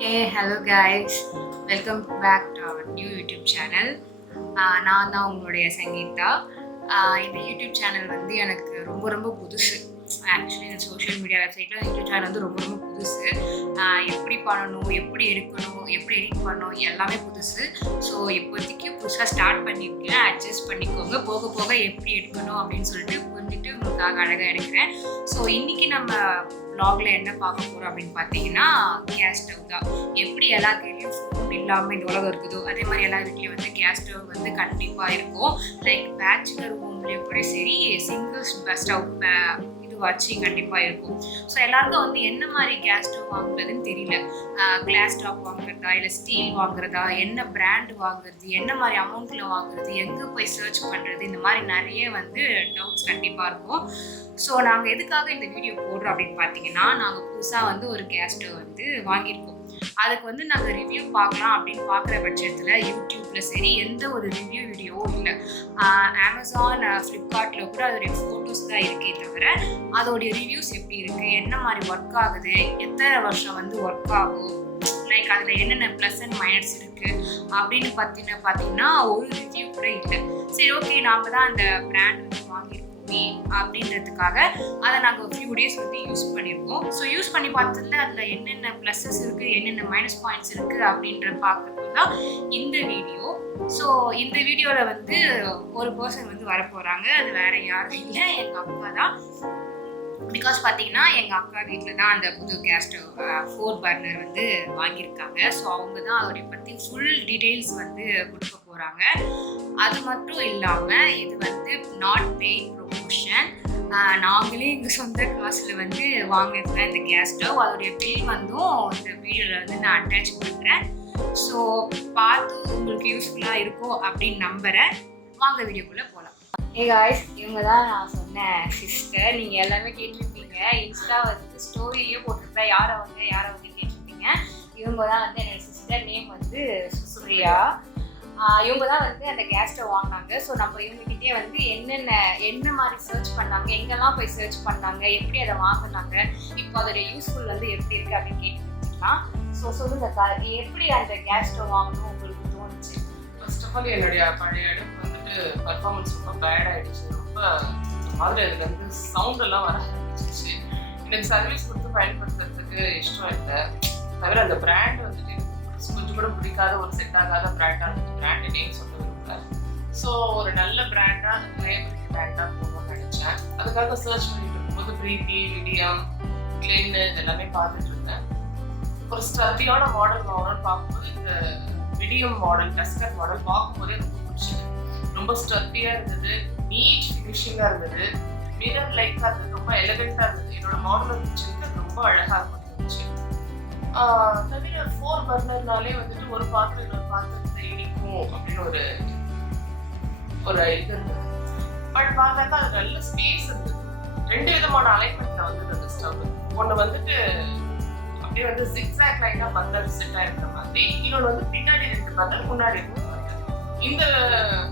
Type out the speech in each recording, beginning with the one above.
Hey, hello guys. Welcome back to our new YouTube channel. நான் தான் உங்களுடைய சங்கீதா. இந்த யூடியூப் சேனல் வந்து எனக்கு ரொம்ப ரொம்ப புதுசு. ஆக்சுவலி இந்த சோஷியல் மீடியா வெப்சைட்டில் யூடியூப் சேனல் வந்து ரொம்ப ரொம்ப புதுசு. எப்படி பண்ணணும், எப்படி எடுக்கணும், எப்படி எடிட் பண்ணணும் எல்லாமே புதுசு. ஸோ இப்போதைக்கு புதுசாக ஸ்டார்ட் பண்ணியிருக்கேன். அட்ஜஸ்ட் பண்ணிக்கோங்க. போக போக எப்படி எடுக்கணும் அப்படின்னு சொல்லிட்டு புரிஞ்சுட்டு உங்களுக்காக அழகாக எடுக்கிறேன். ஸோ இன்றைக்கி நம்ம வ்ளாகில் என்ன பார்க்க போகிறோம் அப்படின்னு பார்த்தீங்கன்னா கேஸ் ஸ்டவ் தான். எப்படி எல்லா கையிலையும் ஃபோன் இல்லாமல் இந்த உலகம் இருக்குதோ அதே மாதிரி எல்லா வீட்லேயும் வந்து கேஸ் ஸ்டவ் வந்து கண்டிப்பாக இருக்கும். லைக் பேச்சுலர் ஹோம்லேயும் கூட சரி, சிங்கிள் ஸ்டவ் இது வச்சு கண்டிப்பாக இருக்கும். ஸோ எல்லாருக்கும் வந்து என்ன மாதிரி கேஸ் ஸ்டவ் வாங்குறதுன்னு தெரியல. கிளாஸ் டாப் வாங்குறதா இல்லை ஸ்டீல் வாங்குறதா, என்ன பிராண்ட் வாங்குறது, என்ன மாதிரி அமௌண்ட்டில் வாங்குறது, எங்கே போய் சர்ச் பண்ணுறது, இந்த மாதிரி நிறைய வந்து டவுட்ஸ் கண்டிப்பாக இருக்கும். ஸோ நாங்கள் எதுக்காக இந்த வீடியோ போடுறோம் அப்படின்னு பார்த்தீங்கன்னா, நாங்கள் புதுசாக வந்து ஒரு கேஸ் ஸ்டவ் வந்து வாங்கியிருக்கோம். அதுக்கு வந்து நாங்கள் ரிவ்யூ பார்க்கலாம் அப்படின்னு பார்க்குற பட்சத்தில் யூடியூப்பில் சரி எந்த ஒரு ரிவ்யூ வீடியோவும் இல்லை. அமேசான், ஃப்ளிப்கார்ட்டில் கூட அதோடைய ஃபோட்டோஸ் தான் இருக்கே தவிர அதோடைய ரிவ்யூஸ் எப்படி இருக்குது, என்ன மாதிரி ஒர்க் ஆகுது, எத்தனை வருஷம் வந்து ஒர்க் ஆகும், லைக் அதில் என்னென்ன ப்ளஸ் அண்ட் மைனஸ் இருக்குது அப்படின்னு பார்த்தீங்கன்னா ஒரு ரிவ்யூ கூட இல்லை. சரி, ஓகே, நாங்கள் தான் அந்த பிராண்ட் வந்து வாங்கியிருக்கோம் அப்படின்றதுக்காக அதை நாங்கள் ஃபியூ டேஸ் வந்து யூஸ் பண்ணியிருக்கோம். ஸோ யூஸ் பண்ணி பார்த்ததுல அதில் என்னென்ன ப்ளஸஸ் இருக்குது, என்னென்ன மைனஸ் பாயிண்ட்ஸ் இருக்குது அப்படின்ற பார்க்கறது தான் இந்த வீடியோ. ஸோ இந்த வீடியோவில் வந்து ஒரு பர்சன் வந்து வரப்போகிறாங்க. அது வேறு யாரும் இல்லை, எங்கள் அப்பா தான். பிகாஸ் பார்த்தீங்கன்னா எங்கள் அக்கா வீட்டில் தான் அந்த புது கேஸ் ஸ்டவ் 4 பர்னர் வந்து வாங்கியிருக்காங்க. ஸோ அவங்க தான் அதோடைய பற்றி ஃபுல் டீட்டெயில்ஸ் வந்து கொடுக்க போகிறாங்க. அது மட்டும் இல்லாமல் இது வந்து நாட் பெய்ட் ப்ரொமோஷன். நாங்களே எங்கள் சொந்த காசில் வந்து வாங்கியிருக்கேன் இந்த கேஸ் ஸ்டவ். அதோடைய பில் வந்தும் இந்த வீடியோவில் வந்து நான் அட்டாச் பண்ணுறேன். ஸோ பார்த்து உங்களுக்கு யூஸ்ஃபுல்லாக இருக்கும் அப்படின்னு நம்புகிறேன். வாங்க வீடியோக்குள்ளே போகலாம். ஏ காய்ஸ், இவங்க தான் நான் சொன்ன சிஸ்டர். நீங்கள் எல்லாமே கேட்டிருப்பீங்க, இன்ஸ்டா வந்து ஸ்டோரியிலேயே போட்டிருப்பேன் யார் அவங்க கேட்டிருப்பீங்க. இவங்க தான் வந்து என்னோட சிஸ்டர். நேம் வந்து சுப்ரியா. இவங்க தான் வந்து அந்த கேஸ் ஸ்டவ் வாங்கினாங்க. ஸோ நம்ம இவங்ககிட்டே வந்து என்ன மாதிரி சர்ச் பண்ணாங்க, எங்கெல்லாம் போய் சர்ச் பண்ணாங்க, எப்படி அதை வாங்கினாங்க, இப்போ அதோட யூஸ்ஃபுல் வந்து எப்படி இருக்குது அப்படின்னு கேட்டு வச்சுக்கலாம். ஸோ சொல்லுங்கக்கா, எப்படி அந்த கேஸ் ஸ்டவ் வாங்கணும் உங்களுக்கு தோணுச்சு? ஃபர்ஸ்ட் ஆஃப் ஆல் என்னுடைய பழைய அடுப்பு வந்துட்டு பர்ஃபார்மன்ஸ் ரொம்ப பேட் ஆகிடுச்சு. ரொம்ப மாதிரி அதில் வந்து சவுண்ட் எல்லாம் வர ஆரம்பிச்சிச்சு. எனக்கு சர்வீஸ் கொடுத்து பயன்படுத்துறதுக்கு இஷ்டம் இல்லை. தவிர அந்த பிராண்ட் வந்துட்டு கொஞ்சம் கூட பிடிக்காத ஒரு செட் ஆகாத பிராண்டாக இருந்தது. பிராண்ட் நேம் சொல்ல விரும்பல. ஸோ ஒரு நல்ல பிராண்டாக லேபிள் பிராண்டாக போகணும்னு நினச்சேன். அதுக்காக சர்ச் பண்ணிட்டு இருக்கும்போது ப்ரீத்தி, விடியம், கிளென்னு இதெல்லாமே பார்த்துட்டு இருந்தேன். ஒரு ஸ்டர்டியான மாடல் வாங்கணும்னு பார்க்கும்போது இந்த விடியம் மாடல், டஸ்கர் மாடல் பார்க்கும்போதே ரொம்ப பிடிச்சது. ரொம்ப ஸ்டர்டியாக இருந்தது, நீட் ஃபினிஷிங்காக இருந்தது, மிரர் லைட்டாக இருந்தது, ரொம்ப எலகெண்ட்டாக இருந்தது. என்னோட மாடலர் கிச்சனுக்கு ரொம்ப அழகாக இருந்துச்சு. தவிர 4 பர்னர்னாலே வந்துட்டு ஒரு பாத்திரம் இன்னொரு பாத்திரத்தை இடிக்கும் அப்படின்னு ஒரு இது இருந்தது. பட் பார்த்தா அது நல்ல ஸ்பேஸ் இருந்தது. 2 விதமான அலைன்மெண்ட்ல வந்தது அந்த ஸ்டவ். ஒன்று வந்துட்டு அப்படியே வந்து ஜிக்ஸாக் லைனா பர்னர் செட் ஆயிருக்கிற மாதிரி, இன்னொன்று வந்து பின்னாடி 2 பர்னர், முன்னாடி 2 பர்னர். இந்த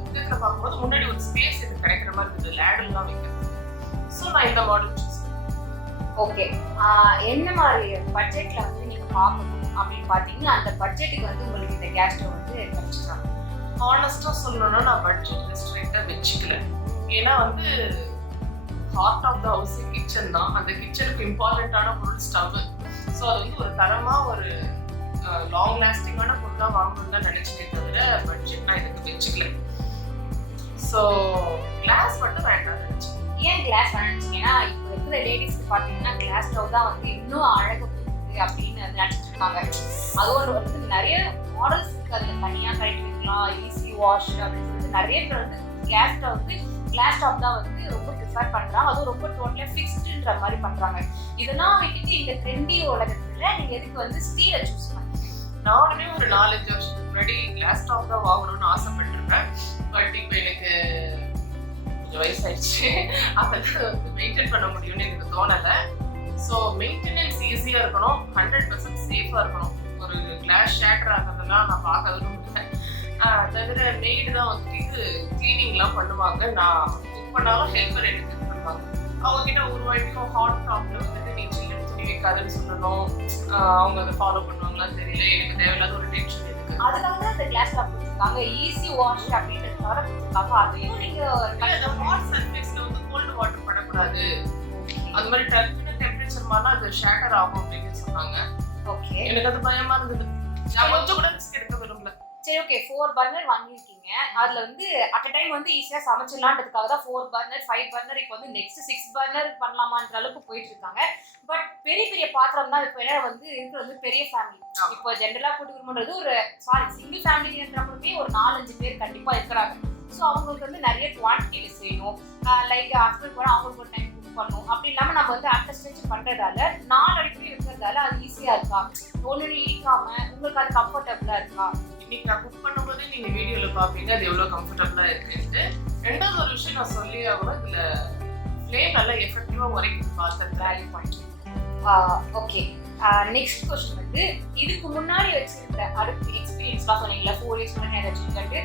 இதில் பார்க்கும்போது முன்னாடி ஒரு ஸ்பேஸ் இது கிடைக்கிற மாதிரி இருந்தது, லேடல்லாம் வைக்கிறது. ஸோ நான் இந்த மாடல் சூஸ் பண்ணேன். ஓகே, என்ன மாதிரி பட்ஜெட்ல வந்து நீங்க பார்க்கணும் அப்படின்னு பார்த்தீங்கன்னா அந்த பட்ஜெட்டுக்கு வந்து உங்களுக்கு இந்த கேஸ் ஸ்டவ் வந்து கிடைச்சிக்கலாம். ஹானஸ்டா சொல்லணும்னா நான் பட்ஜெட் ரெஸ்ட்ரிக்டா வச்சுக்கல. ஏன்னா வந்து heart of the house kitchen தான். அந்த கிச்சனுக்கு இம்பார்ட்டண்ட்டான பொருள் ஸ்டவ். ஸோ அது வந்து ஒரு தரமாக ஒரு லாங் லாஸ்டிங்கான பொருளாக வாங்கணும்னு தான் நினைச்சேன். தவிர பட்ஜெட் நான் இதுக்கு வச்சுக்கல. ஸோ கிளாஸ் மட்டும் வேண்டாம் நினைச்சேன். ஏன் கிளாஸ் வேணும்னா இப்போ இருக்கிற லேடிஸ்க்கு பார்த்தீங்கன்னா கிளாஸ் ஸ்டவ் தான் வந்து இன்னும் அழகு கொடுக்குது அப்படின்னு நினச்சிட்டு இருக்காங்க. அதோட வந்து நிறைய மாடல்ஸ் இருக்குது. அதில் தனியாக கழட்டி வைக்கலாம், ஈஸி வாஷ் அப்படின்னு சொல்லிட்டு நிறைய பேர் வந்து கிளாஸ் ஸ்டவ் தான் வந்து ரொம்ப ப்ரிஃபர் பண்ணுறாங்க. அதுவும் ரொம்ப டோட்டலாக ஃபிக்ஸ்டுன்ற மாதிரி பண்ணுறாங்க. இதெல்லாம் விட்டுட்டு இந்த ட்ரெண்டி உலகத்தில் நீங்கள் எதுக்கு வந்து ஸ்டீலை சூஸ் பண்ணுங்க? நானுமே ஒரு 4-5 வருஷத்துக்கு முன்னாடி கிளாஸ் ஸ்டவ் தான் வாங்கணும்னு ஆசைப்பட்டிருப்பேன். பட் இப்போ எனக்கு கொஞ்சம் வயசாயிடுச்சு. அதெல்லாம் வந்து மெயின்டைன் பண்ண முடியும்னு எனக்கு தோணலை. ஸோ மெயின்டெனன்ஸ் ஈஸியாக இருக்கணும், 100% சேஃபாக இருக்கணும். ஒரு கிளாஸ் ஷேட்டர் ஆகிறதெல்லாம் நான் பார்க்கறது முடியல. தவிர மெய்டு தான் வந்துட்டு இது கிளீனிங்லாம் பண்ணுவாங்க. நான் குக் பண்ணாலும் ஹெல்ப்பர் எனக்கு பண்ணுவாங்க. அவங்ககிட்ட ஒரு வாட்டிக்கும் ஹாட் டாப்ல வந்துட்டு நீ சில்லுன்னு வைக்காதுன்னு சொல்லணும். அவங்க அதை ஃபாலோ பண்ணுவாங்களான்னு தெரியல. எனக்கு தேவையில்லாத ஒரு டென்ஷன் இருக்கு. அதுக்காக தான் இந்த கிளாஸ் டாப் கொடுத்துருக்காங்க. ஈஸி வாஷ் அப்படின்றதுக்காக கொடுத்துருக்காங்க. அதையும் நீங்க ஹாட் சர்ஃபேஸ்ல வந்து கோல்டு வாட்டர் படக்கூடாது, அது மாதிரி டெம்பரேச்சர் மாதிரிலாம் அது ஷேட்டர் ஆகும் அப்படின்னு சொன்னாங்க. ஓகே, எனக்கு அது பயமா இருந்தது. நான் கொஞ்சம் கூட ரிஸ்க் எடுக்க விரும்பல. சரி ஓகே, 4 பர்னர் வாங்கியிருக்கீங்க. அதுல வந்து அட் அ டைம் வந்து ஈஸியா சமைச்சிடலான்றதுக்காக தான் 4 பர்னர் 5 பர்னர் இப்போ வந்து நெக்ஸ்ட் 6 பர்னர் பண்ணலாமான்ற அளவுக்கு போயிட்டு இருக்காங்க. பட் பெரிய பெரிய பாத்திரம் தான் இப்போ ஏன்னா வந்து இருக்கிறது வந்து பெரிய ஃபேமிலி. இப்போ ஜென்ரலா கூட்டு குடும்பம்ன்றது ஒரு சிங்கிள் ஃபேமிலின்றப்பவே ஒரு 4-5 பேர் கண்டிப்பா இருக்கிறாங்க. ஸோ அவங்களுக்கு வந்து நிறைய குவான்டிட்டி செய்யணும். லைக் ஹஸ்பண்ட் கூட அவங்களுக்கு ஒரு டைம் குக் பண்ணணும். அப்படி இல்லாம நம்ம வந்து அண்டர்ஸ்டாண்ட் பண்றதால 4 அடிப்படை இருக்கிறதால அது ஈஸியா இருக்கா, ஒன்று இழுக்காம உங்களுக்கு அது கம்ஃபர்டபுளா இருக்கா? இன்னைக்கு நான் குக் பண்ணும்போது நீங்க வீடியோல பாப்பீங்க அது எவ்வளவு கம்ஃபர்டபுளா இருக்குன்னு. ரெண்டாவது ஒரு விஷயம் நான் சொல்லி ஆகணும், இதுல ஃப்ளேம் நல்லா எஃபெக்டிவா உரைக்குது பாத்திரத்துல. Value point. Okay, next question வந்து இதுக்கு முன்னாடி வச்சிருந்த அடுத்த எக்ஸ்பீரியன்ஸ்லாம் சொன்னீங்களா 4 இயர்ஸ் முன்னாடி வச்சுக்கிட்டு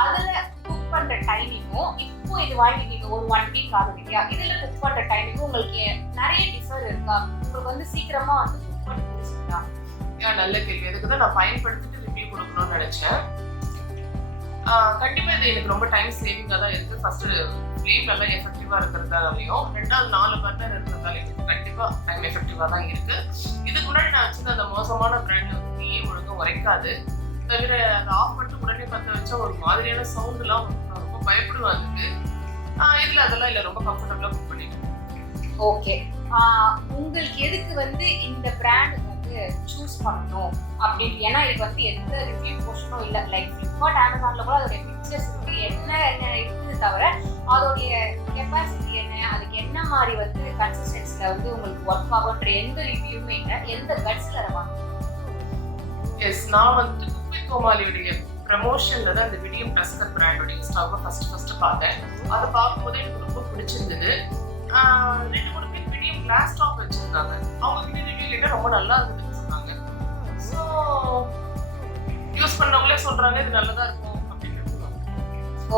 அதுல குக் பண்ற டைமிங்கும் இப்போ இது வாங்கிட்டீங்க ஒரு 1 வீக் ஆகுது இல்லையா, இதுல குக் பண்ற டைமிங்கும் உங்களுக்கு நிறைய டிஃபர் இருக்கா? உங்களுக்கு வந்து சீக்கிரமா வந்து குக் பண்ணி முடிச்சுட்டா? நல்ல கேள்வி. அதுக்கு தான் நான் பயன்படுத்திட்டு ரிவ்யூ கொடுக்கணும்னு நினைச்சேன். கண்டிப்பா இது எனக்கு ரொம்ப டைம் சேவிங்கா தான் இருக்கு. ஃபர்ஸ்ட் ஃப்ளேம் நல்லா எஃபெக்டிவா இருக்கிறதாலையும், ரெண்டாவது 4 பர்னர் இருக்கிறதாலையும் எனக்கு கண்டிப்பா டைம் எஃபெக்டிவா தான் இருக்கு. இதுக்கு முன்னாடி நான் வச்சிருந்த அந்த மோசமான பிராண்ட் வந்து தீயே ஒழுங்கா உரைக்காது. தவிர அதை ஆஃப் பண்ணிட்டு உடனே பற்ற வச்சா ஒரு மாதிரியான சவுண்ட் எல்லாம் நான் ரொம்ப பயப்படுவேன் அதுக்கு. இதுல அதெல்லாம் இல்லை, ரொம்ப கம்ஃபர்டபுளா குக் பண்ணிட்டேன். ஓகே, உங்களுக்கு எதுக்கு வந்து இந்த பிராண்ட் வந்து சூஸ் பண்ணணும் அப்படின்னு? ஏன்னா இது வந்து எந்த ரிவ்யூ போர்ஷனும் இல்லை. லைக் ஃப்ளிப்கார்ட், அமேசான்ல கூட அதோடைய பிக்சர்ஸ் இருக்கு, என்ன இருக்குது தவிர அதோடைய கெப்பாசிட்டி என்ன, அதுக்கு என்ன மாதிரி வந்து கன்சிஸ்டன்சில வந்து உங்களுக்கு ஒர்க் ஆகுன்ற எந்த ரிவ்யூமே இல்லை. எந்த கட்ஸ்ல அதை வாங்க? எஸ், நான் வந்து குக் கோமாளியுடைய ப்ரமோஷன்ல தான் இந்த விடியம் டஸ்கர் பிராண்டோட இன்ஸ்டாவை ஃபர்ஸ்ட் பார்த்தேன். அதை பார்க்கும்போது எனக்கு ரொம்ப பிடிச்சிருந்தது. 2-3 பேர் விடியம் கிளாஸ் டாப் வச்சிருந்தாங்க, அவங்க கிட்ட ரிவ்யூ கேட்டால் ரொம்ப நல்லா இருந்ததுன்னு சொன்னாங்க. ஸோ யூஸ் பண்ணவங்களே சொல்றாங்க இது நல்லதா இருக்கும் அப்படின்னு.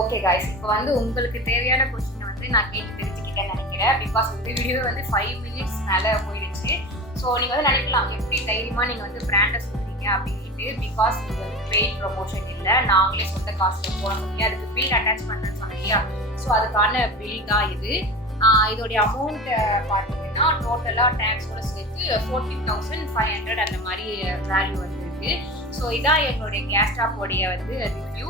ஓகே கைஸ், இப்போ வந்து உங்களுக்கு தேவையான கொஸ்டினை வந்து நான் கேட்டு தெரிஞ்சுக்கிட்டேன்னு நினைக்கிறேன். பிகாஸ் வந்து வீடியோ வந்து 5 மினிட்ஸ் மேலே போயிடுச்சு. ஸோ நீங்கள் வந்து நினைக்கலாம் எப்படி தைரியமாக நீங்கள் வந்து பிராண்டை சொல்கிறீங்க அப்படின்ட்டு. பிகாஸ் இது வந்து பெய்ட் ப்ரொமோஷன் இல்லை, நாங்களே சொந்த காசில் போட முடியாது. அதுக்கு பில் அட்டாச் பண்ணுறேன்னு சொன்னேன் இல்லையா, ஸோ அதுக்கான பில் தான் இது. இதோடைய அமௌண்ட் பார்த்தீங்கன்னா டோட்டலாக டேக்ஸோட சேர்த்து 14,500 அந்த மாதிரி வேல்யூ வந்துருக்கு. ஸோ இதான் எங்களுடைய கேஸ் ஸ்டாப்போடைய வந்து ரிவ்யூ.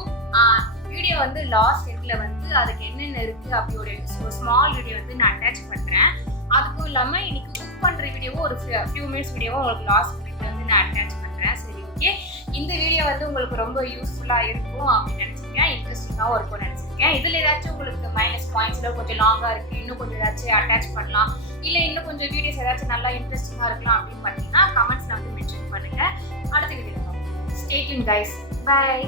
வீடியோ வந்து லாஸ்ட் எண்டில் வந்து அதுக்கு என்னென்ன இருக்குது அப்படியோடைய ஒரு ஸ்மால் வீடியோ வந்து நான் அட்டாச் பண்ணுறேன். அதுக்கும் இல்லாமல் இன்னைக்கு குக் பண்ணுற வீடியோவும் ஒரு ஃபியூ மினிட்ஸ் வீடியோவும் உங்களுக்கு லாஸ்ட் மினிட்ல வந்து நான் அட்டாச் பண்ணுறேன். சரி ஓகே, இந்த வீடியோ வந்து உங்களுக்கு ரொம்ப யூஸ்ஃபுல்லாக இருக்கும் அப்படின்னு நினச்சிருக்கேன், இன்ட்ரெஸ்டிங்காகவும் இருக்கும்னு நினச்சிருக்கேன். இதில் ஏதாச்சும் உங்களுக்கு மைனஸ் பாயிண்ட்ஸில் கொஞ்சம் லாங்காக இருக்குது, இன்னும் கொஞ்சம் ஏதாச்சும் அட்டாச் பண்ணலாம், இல்லை இன்னும் கொஞ்சம் வீடியோஸ் ஏதாச்சும் நல்லா இன்ட்ரெஸ்டிங்காக இருக்கலாம் அப்படின்னு பார்த்தீங்கன்னா கமெண்ட்ஸில் வந்து மென்ஷன் பண்ணுங்கள். அடுத்த video stay tuned guys, by.